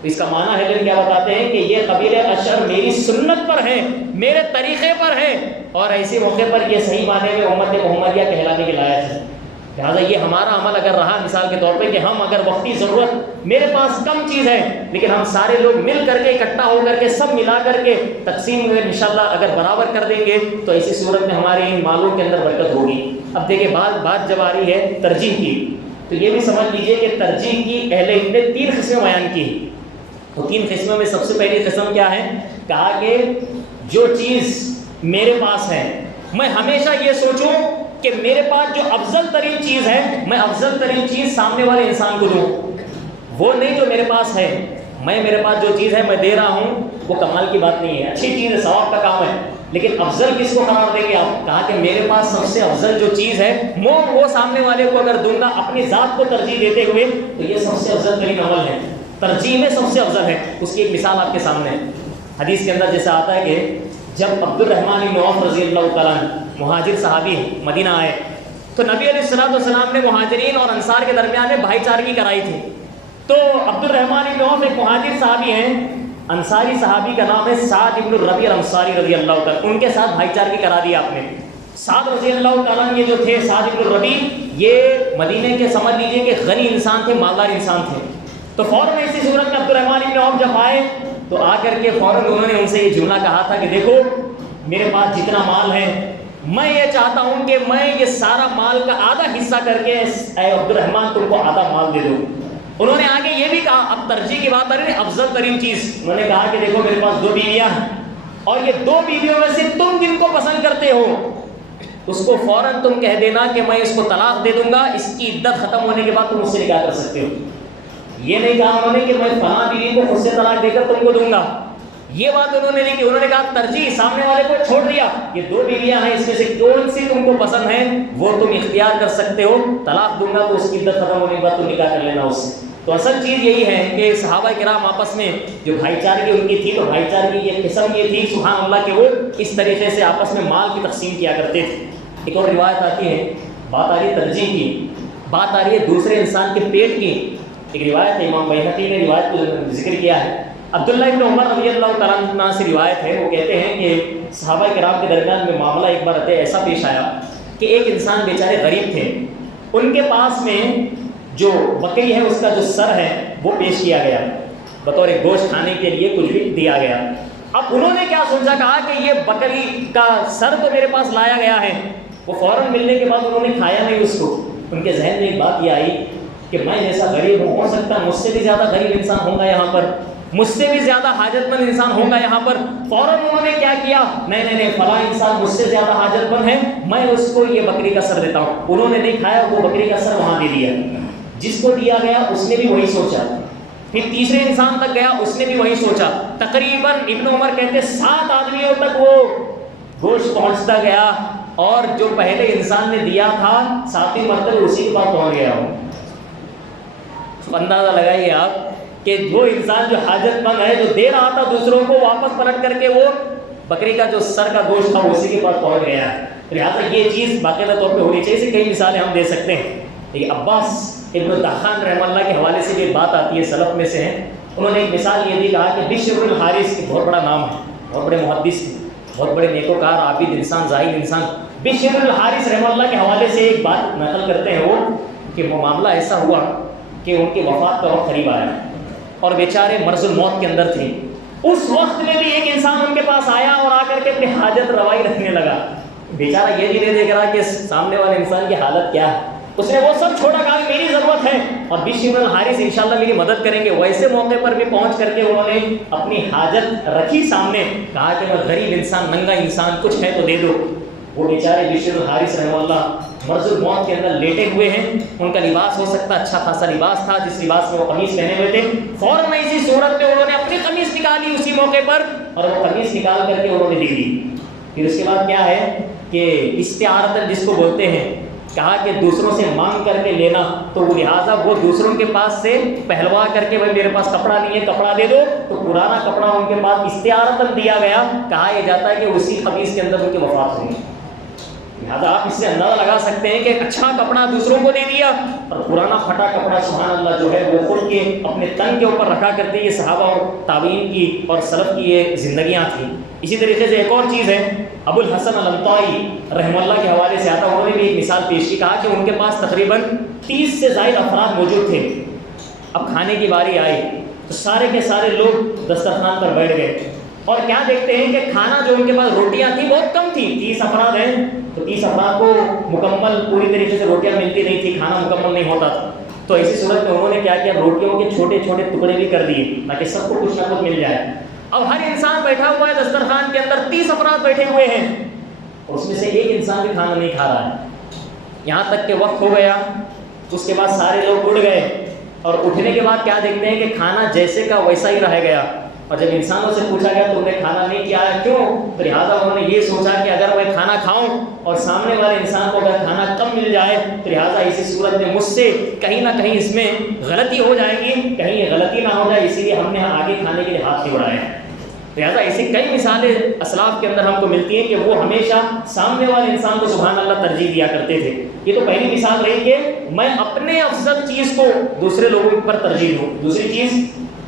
اس کا معنی ہے کیا بتاتے ہیں کہ یہ قبیلہ اشر میری سنت پر ہے، میرے طریقے پر ہے اور ایسے موقع پر یہ صحیح معنی میں امت محمدیہ کہلانے کے لائق ہے۔ لہٰذا یہ ہمارا عمل اگر رہا مثال کے طور پہ کہ ہم اگر وقتی ضرورت میرے پاس کم چیز ہے لیکن ہم سارے لوگ مل کر کے اکٹھا ہو کر کے سب ملا کر کے تقسیم میں انشاءاللہ اگر برابر کر دیں گے تو ایسی صورت میں ہمارے ان مالوں کے اندر برکت ہوگی۔ اب دیکھیں بات جب آ رہی ہے ترجیح کی تو یہ بھی سمجھ لیجئے کہ ترجیح کی اہل علم نے 3 قسمیں بیان کی۔ تو 3 قسموں میں سب سے پہلی قسم کیا ہے؟ کہا کہ جو چیز میرے پاس ہے میں ہمیشہ یہ سوچوں کہ میرے پاس جو افضل ترین چیز ہے میں افضل ترین چیز سامنے والے انسان کو دوں، وہ نہیں جو میرے پاس ہے۔ میرے پاس جو چیز ہے میں دے رہا ہوں وہ کمال کی بات نہیں ہے، اچھی چیز ہے، ثواب کا کام ہے، لیکن افضل کس کو قرار دیں گے آپ؟ کہا کہ میرے پاس سب سے افضل جو چیز ہے وہ سامنے والے کو اگر دوں گا اپنی ذات کو ترجیح دیتے ہوئے تو یہ سب سے افضل ترین عمل ہے، ترجیح میں سب سے افضل ہے۔ اس کی ایک مثال آپ کے سامنے ہے، حدیث کے اندر جیسا آتا ہے کہ جب عبد الرحمن بن عوف رضی اللہ تعالیٰ مہاجر صحابی مدینہ آئے تو نبی علیہ السلام نے مہاجرین اور انصار کے درمیان میں بھائی چارگی کرائی تھی۔ تو عبد الرحمن بن عوف ایک مہاجر صحابی ہیں، انصاری صحابی کا نام ہے سعد بن الربیع الانصاری رضی اللہ تعالیٰ، ان کے ساتھ بھائی چارگی کرا دی آپ نے۔ سعد رضی اللہ تعالیٰ یہ جو تھے سعد بن الربیع یہ مدینے کے سمجھ لیجیے کہ غنی انسان تھے، مالدار انسان تھے۔ تو فوراً ایسی صورت میں عبد الرحمن بن عوف جب آئے تو آ کر کے فوراً انہوں نے ان سے یہ جملہ کہا تھا کہ دیکھو میرے پاس جتنا مال ہے میں یہ چاہتا ہوں کہ میں یہ سارا مال کا آدھا حصہ کر کے اے عبد الرحمن تم کو آدھا مال دے دوں۔ انہوں نے آگے یہ بھی کہا، اب ترجیح کی بات آ رہی ہے، افضل ترین چیز، انہوں نے کہا کہ دیکھو میرے پاس 2 بیویاں ہیں اور یہ 2 بیویوں میں سے تم جن کو پسند کرتے ہو اس کو فوراً تم کہہ دینا کہ میں اس کو طلاق دے دوں گا، اس کی عدت ختم ہونے کے بعد تم اس سے نکاح کر سکتے ہو۔ یہ نہیں کہا انہوں نے کہ میں فلاں بیوی کو خود سے طلاق دے کر تم کو دوں گا، یہ بات انہوں نے نہیں کی۔ انہوں نے کہا ترجیح سامنے والے کو چھوڑ دیا، یہ 2 بیویاں ہیں اس میں سے کون سی تم کو پسند ہے وہ تم اختیار کر سکتے ہو، طلاق دوں گا تو اس کی عدت ختم ہونے کے بعد تم نکاح کر لینا اس سے۔ تو اصل چیز یہی ہے کہ صحابہ کرام آپس میں جو بھائی چارگی ان کی تھی تو بھائی چارگی کی ایک قسم یہ تھی سبحان اللہ کہ وہ اس طریقے سے آپس میں مال کی تقسیم کیا کرتے تھے۔ ایک اور روایت آتی ہے، بات آ رہی ہے ترجیح کی، بات آ رہی ہے دوسرے انسان کے پیٹ کی۔ ایک روایت ہے، امام بیہقی نے روایت کو ذکر کیا ہے، عبداللہ ابن عمر رضی اللہ تعالیٰ عنہ سے روایت ہے، وہ کہتے ہیں کہ صحابہ کرام کے درمیان میں معاملہ ایک بار ایسا پیش آیا کہ ایک انسان بیچارے غریب تھے، ان کے پاس میں جو بکری ہے اس کا جو سر ہے وہ پیش کیا گیا، بطور گوشت کھانے کے لیے کچھ بھی دیا گیا۔ اب انہوں نے کیا سوچا، کہا کہ یہ بکری کا سر تو میرے پاس لایا گیا ہے، وہ فوراً ملنے کے بعد انہوں نے کھایا نہیں اس کو۔ ان کے ذہن میں ایک بات یہ آئی کہ میں جیسا غریب ہوں، ہو سکتا مجھ سے بھی زیادہ غریب انسان ہوگا یہاں پر، مجھ سے بھی زیادہ حاجت مند انسان ہوگا یہاں پر۔ فوراً انہوں نے کیا کیا، نہیں فلاں انسان مجھ سے زیادہ حاجت مند ہے، میں اس کو یہ بکری کا سر دیتا ہوں۔ انہوں نے نہیں کھایا، وہ بکری کا سر وہاں دے دیا، جس کو دیا گیا اس نے بھی وہی سوچا، پھر تیسرے انسان تک گیا اس نے بھی وہی سوچا، تقریباً ابن عمر کہتے 7 آدمیوں تک وہ گوشت پہنچتا گیا، اور جو پہلے انسان نے دیا تھا 7ویں مرتبہ اسی کے پاس پہنچ گیا ہوں۔ اندازہ لگائیے آپ کہ وہ انسان جو حاجت مند ہے، جو دے رہا تھا دوسروں کو، واپس پلٹ کر کے وہ بکری کا جو سر کا گوشت تھا اسی کے پاس پہنچ گیا ہے۔ لہٰذا یہ چیز باقاعدہ طور پہ ہونی چاہیے۔ اسے کئی مثالیں ہم دے سکتے ہیں۔ عباس ابن دخان رحمہ اللہ کے حوالے سے بھی بات آتی ہے، سلف میں سے ہیں، انہوں نے ایک مثال یہ بھی کہا کہ بشر الحارث کی بہت بڑا نام ہے، بہت بڑے محدث تھے، بہت بڑے نیکوکار عابد انسان، زاہد انسان۔ بشر الحارث رحمہ اللہ کے حوالے سے ایک بات نقل کرتے ہیں وہ کہ وہ معاملہ ایسا ہوا کہ ان کی وفات کا وقت قریب آیا اور بیچارے مرض الموت کے اندر تھے۔ اس وقت میں بھی ایک انسان ان کے پاس آیا اور آ کر کے اپنی حاجت روائی رکھنے لگا۔ بیچارہ یہ بھی نہیں دیکھ رہا کہ سامنے والے انسان کی حالت کیا ہے، اس نے وہ سب چھوڑا، کہا کہ میری ضرورت ہے اور بشر بن الحارث انشاءاللہ میری مدد کریں گے۔ ویسے موقع پر بھی پہنچ کر کے انہوں نے اپنی حاجت رکھی سامنے، کہا کہ میں غریب انسان، ننگا انسان، کچھ ہے تو دے دو۔ وہ بیچارے بشر بن الحارث رحمہ اللہ مرض الموت کے اندر لیٹے ہوئے ہیں، ان کا لباس ہو سکتا اچھا خاصا لباس تھا، جس لباس میں وہ قمیص پہنے ہوئے تھے، فوراً اسی صورت میں انہوں نے اپنی قمیص نکالی اسی موقع پر اور وہ قمیص نکال کر کے انہوں نے دے دی۔ پھر اس کے بعد کیا ہے کہ استعارتاً جس کو بولتے ہیں، کہا کہ دوسروں سے مانگ کر کے لینا، تو لہٰذا وہ دوسروں کے پاس سے پہلوا کر کے بھائی میرے پاس کپڑا نہیں ہے کپڑا دے دو، تو پرانا کپڑا ان کے پاس استعارتاً دیا گیا۔ کہا یہ جاتا ہے کہ اسی قمیص کے اندر ان کی وفات ہوئی۔ لہٰذا آپ اس سے اندازہ لگا سکتے ہیں کہ اچھا کپڑا دوسروں کو دے دیا اور پرانا پھٹا کپڑا سبحان اللہ جو ہے وہ خود کے اپنے تن کے اوپر رکھا کرتے۔ یہ صحابہ اور تابعین کی اور سلف کی یہ زندگیاں تھیں۔ اسی طریقے سے ایک اور چیز ہے، ابو الحسن الانطائی رحمہ اللہ کے حوالے سے آتا، انہوں نے بھی ایک مثال پیش کی، کہا کہ ان کے پاس تقریباً 30 سے زائد افراد موجود تھے۔ اب کھانے کی باری آئی تو سارے کے سارے لوگ دسترخوان پر بیٹھ گئے اور کیا دیکھتے ہیں کہ کھانا جو ان کے پاس روٹیاں تھیں بہت کم تھی، 30 افراد ہیں تو 30 افراد کو مکمل پوری طریقے سے روٹیاں ملتی نہیں تھی، کھانا مکمل نہیں ہوتا تھا۔ تو ایسی صورت میں انہوں نے کیا کیا، روٹیوں کے چھوٹے چھوٹے ٹکڑے بھی کر دیے تاکہ سب کو کچھ نہ کچھ مل جائے۔ اب ہر انسان بیٹھا ہوا ہے دسترخوان کے اندر، 30 افراد بیٹھے ہوئے ہیں اور اس میں سے ایک انسان بھی کھانا نہیں کھا رہا ہے۔ یہاں تک کہ وقت ہو گیا، اس کے بعد سارے لوگ اٹھ گئے اور اٹھنے کے بعد کیا دیکھتے ہیں کہ کھانا جیسے کا ویسا ہی رہ گیا۔ اور جب انسانوں سے پوچھا گیا تم نے کھانا نہیں کیا ہے کیوں، تو لہٰذا انہوں نے یہ سوچا کہ اگر میں کھانا کھاؤں اور سامنے والے انسان کو اگر کھانا کم مل جائے تو لہٰذا اسی صورت میں مجھ سے کہیں نہ کہیں اس میں غلطی ہو جائے گی، کہیں یہ غلطی نہ ہو جائے، اسی لیے ہم نے آگے کھانے کے لیے ہاتھ نہیں بڑھایا۔ لہٰذا ایسی کئی مثالیں اسلاف کے اندر ہم کو ملتی ہیں کہ وہ ہمیشہ سامنے والے انسان کو سبحان اللہ ترجیح دیا کرتے تھے۔ یہ تو پہلی مثال رہی کہ میں اپنے افضل چیز کو دوسرے لوگوں پر ترجیح دوں۔ دوسری چیز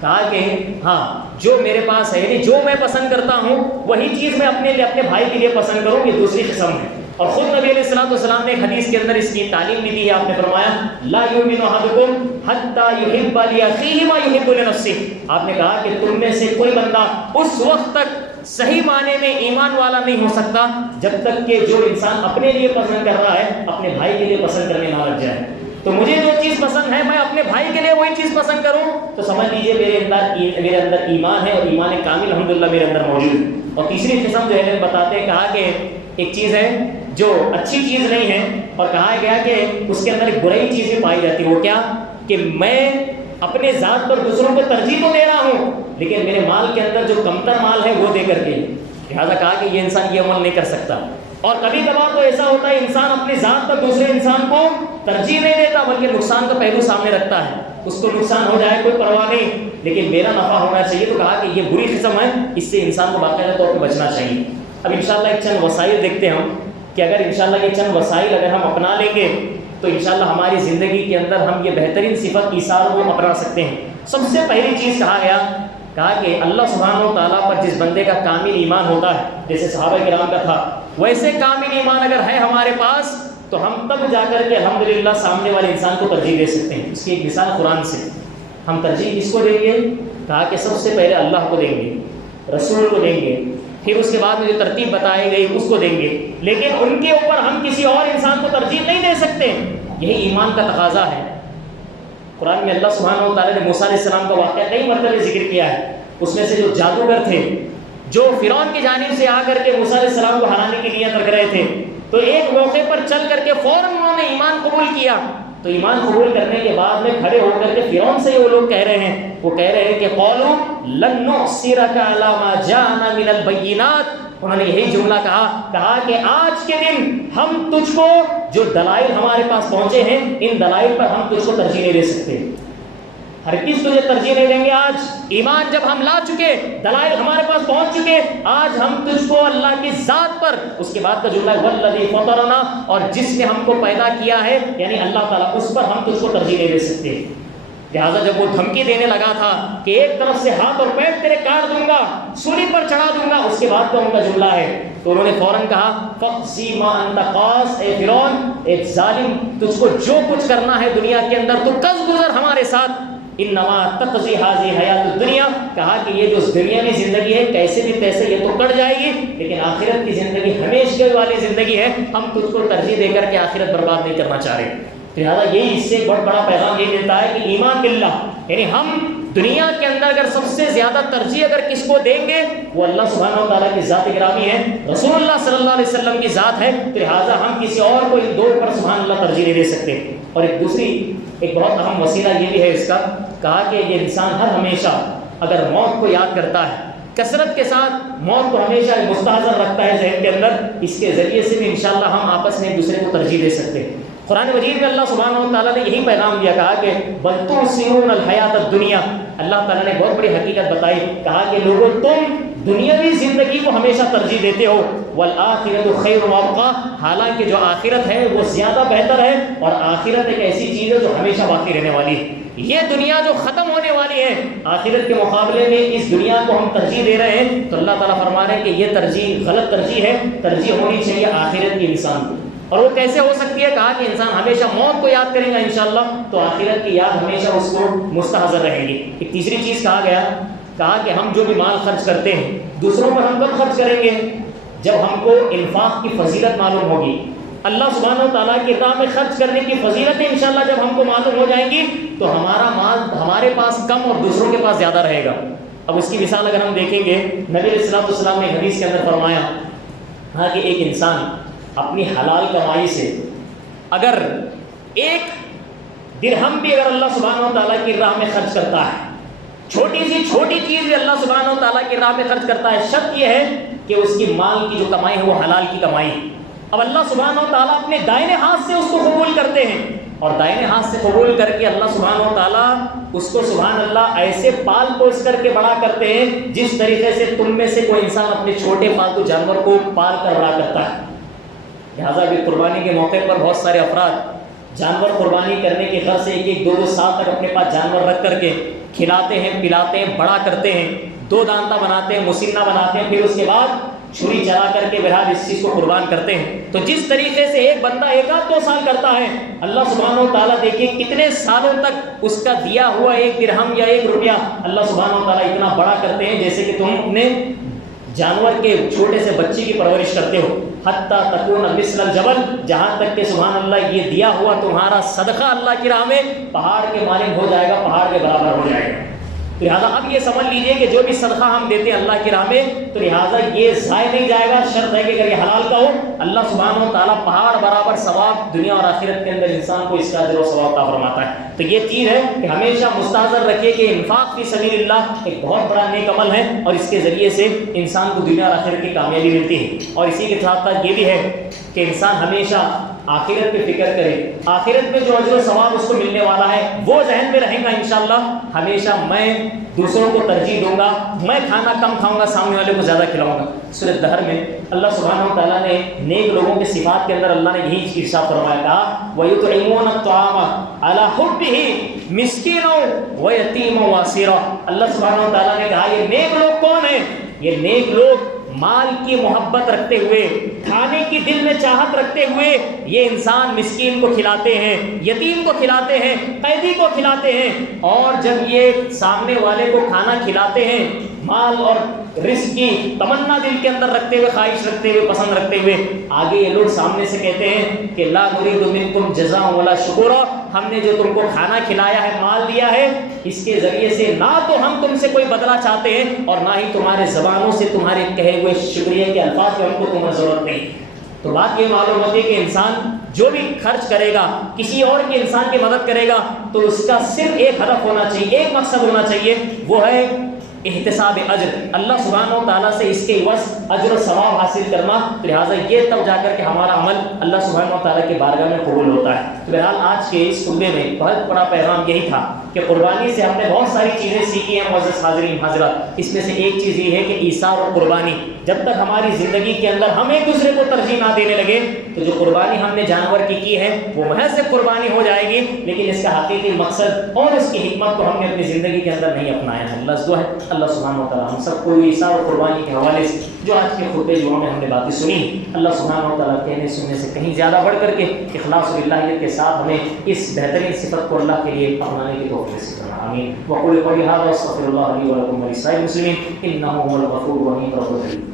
کہا کہ ہاں جو میرے پاس ہے، یعنی جو میں پسند کرتا ہوں وہی چیز میں اپنے لیے اپنے بھائی کے لیے پسند کروں، یہ دوسری قسم ہے۔ اور خود نبی علیہ الصلوۃ والسلام نے حدیث کے اندر اس کی تعلیم بھی دی ہے، آپ نے فرمایا لا یؤمن احدکم حتی یحب لاخیہ ما یحب لنفسہ۔ آپ نے کہا کہ تم میں سے کوئی بندہ اس وقت تک صحیح معنی میں ایمان والا نہیں ہو سکتا جب تک کہ جو انسان اپنے لیے پسند کر رہا ہے اپنے بھائی کے لیے پسند کرنے نہ لگ جائے۔ تو مجھے جو چیز پسند ہے میں اپنے بھائی کے لیے وہی چیز پسند کروں تو سمجھ لیجیے میرے اندر ایمان ہے اور ایمان کامل الحمدللہ میرے اندر موجود۔ اور تیسری قسم جو ہے بتاتے ہیں، کہا کہ ایک چیز ہے جو اچھی چیز نہیں ہے اور کہا گیا کہ اس کے اندر ایک برائی چیز بھی پائی جاتی ہے، وہ کیا کہ میں اپنے ذات پر دوسروں کو ترجیح تو دے رہا ہوں لیکن میرے مال کے اندر جو کمتر مال ہے وہ دے کر کے، لہٰذا کہا کہ یہ انسان یہ عمل نہیں کر سکتا۔ اور کبھی کبھار تو ایسا ہوتا ہے انسان اپنی ذات پر دوسرے انسان کو ترجیح نہیں دیتا بلکہ نقصان کا پہلو سامنے رکھتا ہے، اس کو نقصان ہو جائے کوئی پرواہ نہیں لیکن میرا نفع ہونا چاہیے۔ تو کہا کہ یہ بری قسم ہے، اس سے انسان کو باقاعدہ طور پہ بچنا چاہیے۔ اب انشاءاللہ ایک چند وسائل دیکھتے ہیں ہم کہ اگر انشاءاللہ یہ چند وسائل اگر ہم اپنا لیں گے تو انشاءاللہ ہماری زندگی کے اندر ہم یہ بہترین صفت ایثار کو اپنا سکتے ہیں۔ سب سے پہلی چیز کہا کہ اللہ سبحانہ و تعالیٰ پر جس بندے کا کامل ایمان ہوتا ہے، جیسے صحابہ کرام کا تھا، ویسے کامل ایمان اگر ہے ہمارے پاس تو ہم تب جا کر کے الحمدللہ سامنے والے انسان کو ترجیح دے سکتے ہیں۔ اس کی ایک مثال قرآن سے، ہم ترجیح کس کو دیں گے؟ کہا کہ سب سے پہلے اللہ کو دیں گے، رسول کو دیں گے، پھر اس کے بعد میں جو ترتیب بتائی گئی اس کو دیں گے، لیکن ان کے اوپر ہم کسی اور انسان کو ترجیح نہیں دے سکتے۔ یہی ایمان کا تقاضا ہے۔ قرآن میں اللہ سبحانہ و تعالیٰ نے موسیٰ علیہ السلام کا واقعہ کئی مرتبہ ذکر کیا ہے۔ اس میں سے جو جادوگر تھے جو فرعون کی جانب سے آ کر کے موسیٰ علیہ السلام کو ہرانے کی نیت رکھ رہے تھے، تو ایک موقع پر چل کر کے فوراً انہوں نے ایمان قبول کیا۔ تو ایمان قبول کرنے کے بعد میں کھڑے ہو کر کے فرعون سے وہ لوگ کہہ رہے ہیں، وہ کہہ رہے ہیں کہ قولوا لن نؤثرک علی ما جاءنا من البینات۔ انہوں نے یہی جملہ کہا کہ آج کے دن ہم تجھ کو جو دلائل ہمارے پاس پہنچے ہیں ان دلائل پر ہم تجھ کو ترجیح نہیں دے سکتے، ہر کس تجھے ترجیح نہیں دیں گے۔ آج ایمان جب ہم لا چکے، دلائل ہمارے پاس پہنچ چکے، آج ہم تجھ کو اللہ کی ذات پر، اس کے بعد کا جملہ ہے والذی فطرنا، اور جس نے ہم کو پیدا کیا ہے یعنی اللہ تعالیٰ، اس پر ہم تجھ کو ترجیح نہیں دے سکتے۔ لہٰذا جب وہ دھمکی دینے لگا تھا کہ ایک طرف سے ہاتھ اور پیر تیرے کاٹ دوں گا، سولی پر چڑھا دوں گا، اس کے بعد کا ان کا جملہ ہے، تو انہوں نے فوراً کہا فَقْضِ مَا أَنْتَ قَاصٍ، اے فرعون، ایک ظالم، تجھ کو جو کچھ کرنا ہے دنیا کے اندر تو کس گزر ہمارے ساتھ، انما تقضی هذه حیات الدنیا۔ کہا کہ یہ جو دنیاوی زندگی ہے کیسے بھی تیسے یہ تو کٹ جائے گی، لیکن آخرت کی زندگی ہمیشہ والی زندگی ہے، ہم تجھ کو ترجیح دے کر کے آخرت برباد نہیں کرنا چاہ رہے۔ تو لہٰذا یہی اس سے بہت بڑا پیغام یہ دیتا ہے کہ ایمان باللہ، یعنی ہم دنیا کے اندر اگر سب سے زیادہ ترجیح اگر کس کو دیں گے وہ اللہ سبحانہ و تعالیٰ کی ذات گرامی ہے، رسول اللہ صلی اللہ علیہ وسلم کی ذات ہے، تو لہٰذا ہم کسی اور کو ان دو پر سبحان اللہ ترجیح نہیں دے سکتے۔ اور ایک بہت اہم وسیلہ یہ بھی ہے اس کا، کہا کہ یہ انسان ہر ہمیشہ اگر موت کو یاد کرتا ہے، کثرت کے ساتھ موت کو ہمیشہ مستحضر رکھتا ہے ذہن کے اندر، اس کے ذریعے سے بھی انشاءاللہ ہم آپس میں ایک دوسرے کو ترجیح دے سکتے ہیں۔ قرآن مجید میں اللہ سبحانہ و تعالیٰ نے یہی پیغام دیا، کہا کہ بل تؤثرون الحیات الدنیا، اللہ تعالیٰ نے بہت بڑی حقیقت بتائی، کہا کہ لوگوں تم دنیاوی زندگی کو ہمیشہ ترجیح دیتے ہو، والآخرۃ خیر وابقیٰ، حالانکہ جو آخرت ہے وہ زیادہ بہتر ہے، اور آخرت ایک ایسی چیز ہے جو ہمیشہ باقی رہنے والی ہے۔ یہ دنیا جو ختم ہونے والی ہے، آخرت کے مقابلے میں اس دنیا کو ہم ترجیح دے رہے ہیں، تو اللہ تعالیٰ فرما رہے ہیں کہ یہ ترجیح غلط ترجیح ہے، ترجیح ہونی چاہیے آخرت کی انسان کو۔ اور وہ کیسے ہو سکتی ہے؟ کہا کہ انسان ہمیشہ موت کو یاد کرے گا انشاءاللہ تو آخرت کی یاد ہمیشہ اس کو مستحضر رہے گی۔ ایک تیسری چیز کہا گیا، کہا کہ ہم جو بھی مال خرچ کرتے ہیں دوسروں پر ہم کب خرچ کریں گے؟ جب ہم کو انفاق کی فضیلت معلوم ہوگی، اللہ سبحانہ و تعالیٰ کی راہ میں خرچ کرنے کی فضیلتیں انشاءاللہ جب ہم کو معلوم ہو جائیں گی تو ہمارا مال ہمارے پاس کم اور دوسروں کے پاس زیادہ رہے گا۔ اب اس کی مثال اگر ہم دیکھیں گے، نبی علیہ السلام نے حدیث کے اندر فرمایا کہ ایک انسان اپنی حلال کمائی سے اگر ایک درہم بھی اگر اللہ سبحانہ و تعالیٰ کی راہ میں خرچ کرتا ہے، چھوٹی سی چھوٹی چیز بھی اللہ سبحانہ و تعالیٰ کی راہ میں خرچ کرتا ہے، شرط یہ ہے کہ اس کی مال کی جو کمائی ہے وہ حلال کی کمائی ہے۔ اب اللہ سبحانہ و تعالیٰ اپنے دائیں ہاتھ سے اس کو قبول کرتے ہیں، اور دائیں ہاتھ سے قبول کر کے اللہ سبحانہ و تعالیٰ اس کو سبحان اللہ ایسے پال پوس کر کے بڑا کرتے ہیں جس طریقے سے تم میں سے کوئی انسان اپنے چھوٹے پالتو جانور کو پال کر بڑا کرتا ہے۔ لہٰذا بھی قربانی کے موقع پر بہت سارے افراد جانور قربانی کرنے کے غرض سے ایک دو سال تک اپنے پاس جانور رکھ کر کے کھلاتے ہیں، پلاتے ہیں، بڑا کرتے ہیں، دو دانتہ بناتے ہیں، مسنہ بناتے ہیں، پھر اس کے بعد چھری چلا کر کے بہرحال اس چیز کو قربان کرتے ہیں۔ تو جس طریقے سے ایک بندہ ایک آدھ 2 سال کرتا ہے، اللہ سبحانہ و تعالیٰ دیکھیں کتنے سالوں تک اس کا دیا ہوا 1 درہم یا 1 روپیہ اللہ سبحانہ و تعالیٰ اتنا بڑا کرتے ہیں جیسے کہ تم اپنے جانور کے چھوٹے سے بچے کی پرورش کرتے ہو، حتیٰ تکون مثل الجبل، جہاں تک کہ سبحان اللہ یہ دیا ہوا تمہارا صدقہ اللہ کی راہ میں پہاڑ کے مانند ہو جائے گا، پہاڑ کے برابر ہو جائے گا۔ لہٰذا اب یہ سمجھ لیجئے کہ جو بھی صدقہ ہم دیتے ہیں اللہ کی راہ میں تو لہٰذا یہ ضائع نہیں جائے گا، شرط ہے کہ اگر یہ حلال کا ہو، اللہ سبحانہ و تعالیٰ پہاڑ برابر ثواب دنیا اور آخرت کے اندر انسان کو اس کا اجر و ثواب عطا فرماتا ہے۔ تو یہ چیز ہے کہ ہمیشہ مستحضر رکھیے کہ انفاق فی سبیل اللہ ایک بہت بڑا نیک عمل ہے، اور اس کے ذریعے سے انسان کو دنیا اور آخرت کی کامیابی ملتی ہے۔ اور اسی کے ساتھ ساتھ یہ بھی ہے کہ انسان ہمیشہ آخرت کی فکر کرے، آخرت میں جو اجر و ثواب اس کو ملنے والا ہے وہ ذہن میں رہے گا انشاءاللہ۔ ہمیشہ میں دوسروں کو ترجیح دوں گا، میں کھانا کم کھاؤں گا، سامنے والے کو زیادہ کھلاؤں گا۔ سورۃ دہر میں اللہ سبحانہ و تعالیٰ نے نیک لوگوں کی صفات کے اندر اللہ نے یہی ارشاد فرمایا تھا، وَيُطْعِمُونَ الطَّعَامَ عَلَىٰ حُبِّهِ مِسْكِينًا وَيَتِيمًا وَأَسِيرًا۔ اللہ سبحانہ و تعالیٰ نے کہا یہ نیک لوگ کون ہیں؟ یہ نیک لوگ مال کی محبت رکھتے ہوئے، کھانے کی دل میں چاہت رکھتے ہوئے یہ انسان مسکین کو کھلاتے ہیں، یتیم کو کھلاتے ہیں، قیدی کو کھلاتے ہیں، اور جب یہ سامنے والے کو کھانا کھلاتے ہیں مال اور رزق کی تمنا دل کے اندر رکھتے ہوئے، خواہش رکھتے ہوئے، پسند رکھتے ہوئے، آگے یہ لوگ سامنے سے کہتے ہیں کہ لا نريد منکم جزاء ولا شکورا، ہم نے جو تم کو کھانا کھلایا ہے، مال دیا ہے، اس کے ذریعے سے نہ تو ہم تم سے کوئی بدلہ چاہتے ہیں اور نہ ہی تمہارے زبانوں سے تمہارے کہے ہوئے شکریہ کے الفاظ کی ہم کو تمہیں ضرورت نہیں۔ تو بات یہ معلوم ہوتی ہے کہ انسان جو بھی خرچ کرے گا، کسی اور کے انسان کی مدد کرے گا، تو اس کا صرف ایک ہدف ہونا چاہیے، ایک مقصد ہونا چاہیے، وہ ہے احتساب اجر، اللہ سبحانہ و تعالیٰ سے اس کے عوض اجر و ثواب حاصل کرنا۔ لہٰذا یہ تب جا کر کے ہمارا عمل اللہ سبحانہ و تعالیٰ کی بارگاہ میں قبول ہوتا ہے۔ تو بہرحال آج کے اس خطبے میں بہت بڑا پیغام یہی تھا کہ قربانی سے ہم نے بہت ساری چیزیں سیکھی ہیں معزز حاضرین حاضرات، اس میں سے ایک چیز یہ ہے کہ ایثار اور قربانی، جب تک ہماری زندگی کے اندر ہم ایک دوسرے کو ترجیح نہ دینے لگے تو جو قربانی ہم نے جانور کی ہے وہ محض سے قربانی ہو جائے گی، لیکن اس کا حقیقی مقصد اور اس کی حکمت کو ہم نے اپنی زندگی کے اندر نہیں اپنایا ہے۔ اللہ دعا ہے اللہ سبحانہ و تعالیٰ ہم سب کو ایثار اور قربانی کے حوالے سے جو آج کے خطبے جو ہم نے باتیں سنی، اللہ سبحانہ و تعالیٰ کہنے سننے سے کہیں زیادہ بڑھ کر کے اخلاص و للہیت کے ساتھ ہمیں اس بہترین صفت کو اللہ کے لیے اپنانے کی توفیق نصیب فرمائے، آمین۔ وقول قولی ھذا واستغفر اللہ لی ولکم ولسائر المسلمین انہ هو الغفور الرحیم رب العالمین۔